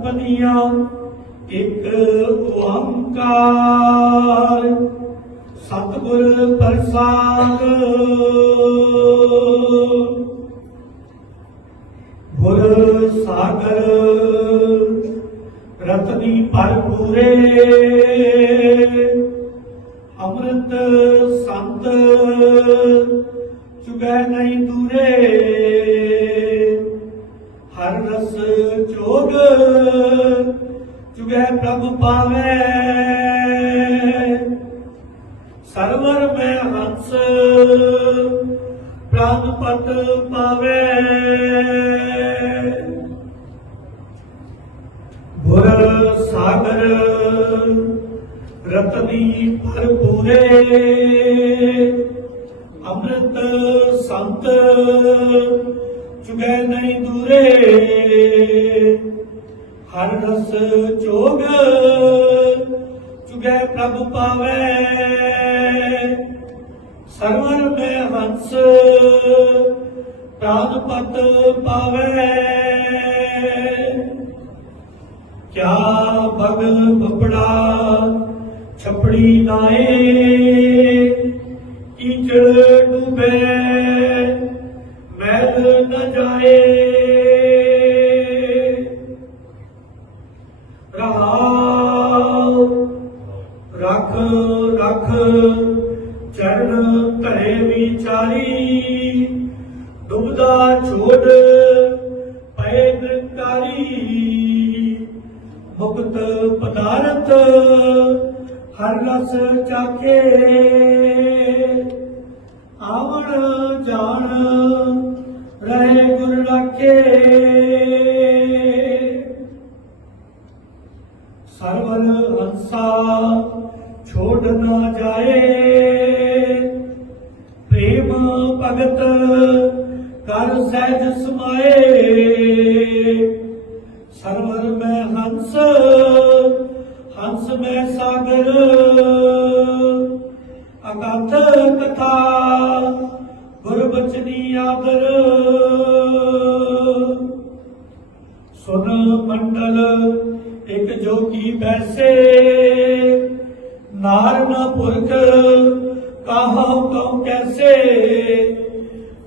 ਅਸਤਪਦੀਆਂ ਇੱਕ ਓੰਕਾਰ। ਸਤਿਗੁਰ ਪ੍ਰਸਾਦ। ਗੁਰ ਸਾਗਰ ਰਤਨੀ ਭਰਪੂਰੇ। ਅੰਮ੍ਰਿਤ ਸੰਤ ਚੁਗੈ ਨਹੀਂ ਦੂਰੇ। ਰਸ ਜੋਗ ਚੁਗੈ ਪ੍ਰਭ ਪਾਵੇ। ਸਰਵਰ ਮੈਂ ਹੰਸ। ਪ੍ਰਾਨ ਪਤ ਪਾਵੇ। ਗੁਰ ਸਾਗਰ ਰਤਨੀ ਭਰਪੂਰੇ ਅੰਮ੍ਰਿਤ ਸੰਤ ਚੁਗੈ ਨਹੀਂ ਦੂਰੇ। ਹਰ ਰਸ ਜੋਗ ਚੁਗੈ ਪ੍ਰਭ ਪਾਵੇ। ਸਰਵਰ ਮੈਂ ਹੰਸ ਪ੍ਰਾਨ ਪਤ ਪਾਵੇ। ਕਿਆ ਬਗਲ ਬਪੜਾ ਛਪੜੀ ਨਾਏ ਕੀਚੜ ਡੂਬੇ। ਮੈਲ ਨ ਜਾਏ। ਰਹਾਉ ਰਖ ਰਖ, ਚਰਨ ਧਰੇ ਵਿਚਾਰੀ। ਡੁੱਬਦਾ ਛੋੜ ਪਏ ਨਿਰਕਾਰੀ ਮੁਕਤ ਪਦਾਰਥ ਹਰ ਰਸ ਚਾਖੇ। ਰਹੇ ਗੁਰ ਰਾਖੇ ਸਰਵਰ ਹੰਸਾ ਛੋੜ ਨਾ ਜਾਏ। ਪ੍ਰੇਮ ਭਗਤ ਕਰ ਸਹਿਜ ਸਮਾਏ। ਸਰਵਰ ਮੈਂ ਹੰਸ ਹੰਸ ਮੈਂ ਸਾਗਰ। ਅਗਾਥ ਕਥਾ ਗੁਰ ਬਚਨੀ ਆਦਰ। ਸੁਨ ਮੰਡਲ, ਇੱਕ ਜੋਗੀ ਬੈਸੇ ਨਾਰ ਪੁਰਖ, ਕਾਹੋ ਕਉ ਕੈਸੇ?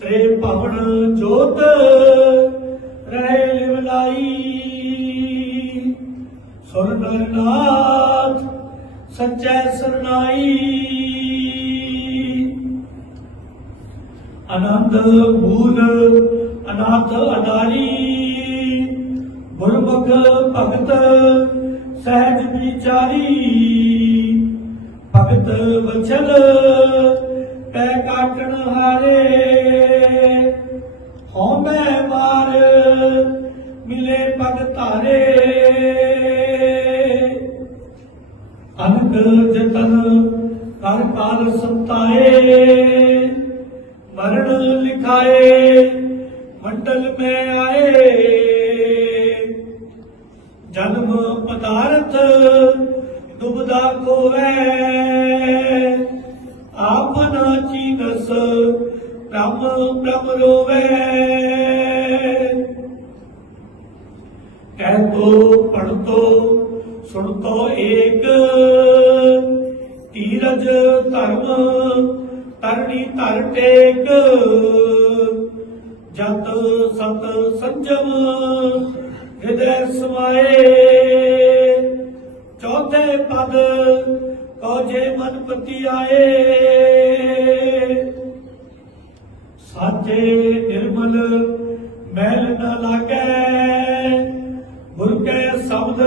ਤ੍ਰੇ ਭਵਨ ਜੋਤ, ਰਹਿ ਲਿਵਲਾਈ ਸੁਰ ਨਰਨਾਥ, ਸੱਚੈ ਸਰਨਾਈ। ਅਨੰਦ ਮੂਲ, ਅਨਾਥ ਅਦਾਰੀ ਗੁਰਮੁਖ ਭਗਤ, ਸਹਿਜ ਵਿਚਾਰੀ। ਭਗਤ ਵਚਨ ਪੈ ਕਾਟਣ ਹਾਰੇ। ਹਉਮੈ ਮਾਰ ਮਿਲੇ ਭਗਤਾਰੇ ਅਨਕ ਜਤਨ ਕਰ ਕਾਲ ਸੰਤਾਏ। ਦੁਬਦਾ ਕੋਵੇ। ਆਪਨਾ ਚੀਨਸ ਬ੍ਰਹਮ ਬ੍ਰਹਮ ਰੋਵੇ। ਕਹਿ ਤੋ ਪੜ ਤੋ, ਸੁਣ ਤੋ ਏਕ। ਧੀਰਜ ਧਰਮ, ਤਰਣੀ ਧਰ ਟੇਕ। ਜਤ ਸਤ ਸੰਜਮ, ਹਿਰਦੈ ਸਮਾਏ। ਚੌਥੇ ਪਦ ਕੋ ਜੇ ਮਨ ਪਤੀ ਆਏ। ਸਾਚੇ ਨਿਰਮਲ ਮੈਲ ਨ ਲਾਗੈ ਗੁਰ ਕੈ ਸ਼ਬਦ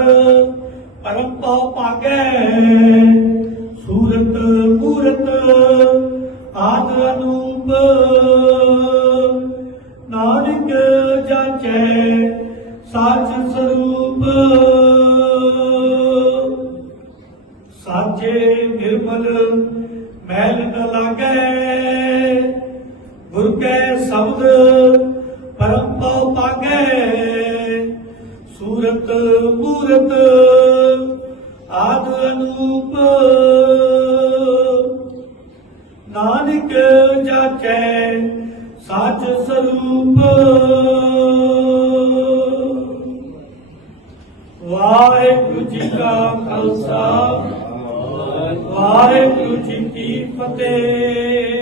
ਪਰਮ ਪਉ ਪਾਗੈ ਸੂਰਤ ਪੂਰਤ ਆਦ ਅਨੂਪ, ਨਾਨਕ ਜਾਚੈ, ਸਾਚ ਸਰੂਪ। ਸਾਚੇ ਨਿਰਮਲ ਮੈਲ ਨ ਲਾਗੈ। ਗੁਰ ਕੈ ਸ਼ਬਦ, ਪਰਮ ਪਉ ਪਾਗੈ। ਸੂਰਤ, ਮੂਰਤ, ਆਦ ਅਨੂਪ। ਨਾਨਕ ਜਾਚੈ ਸਾਚ ਸਰੂਪ। ਵਾਹਿਗੁਰੂ ਜੀ ਕਾ ਖਾਲਸਾ। ਵਾਹਿਗੁਰੂ ਜੀ ਕੀ ਫਤਿਹ।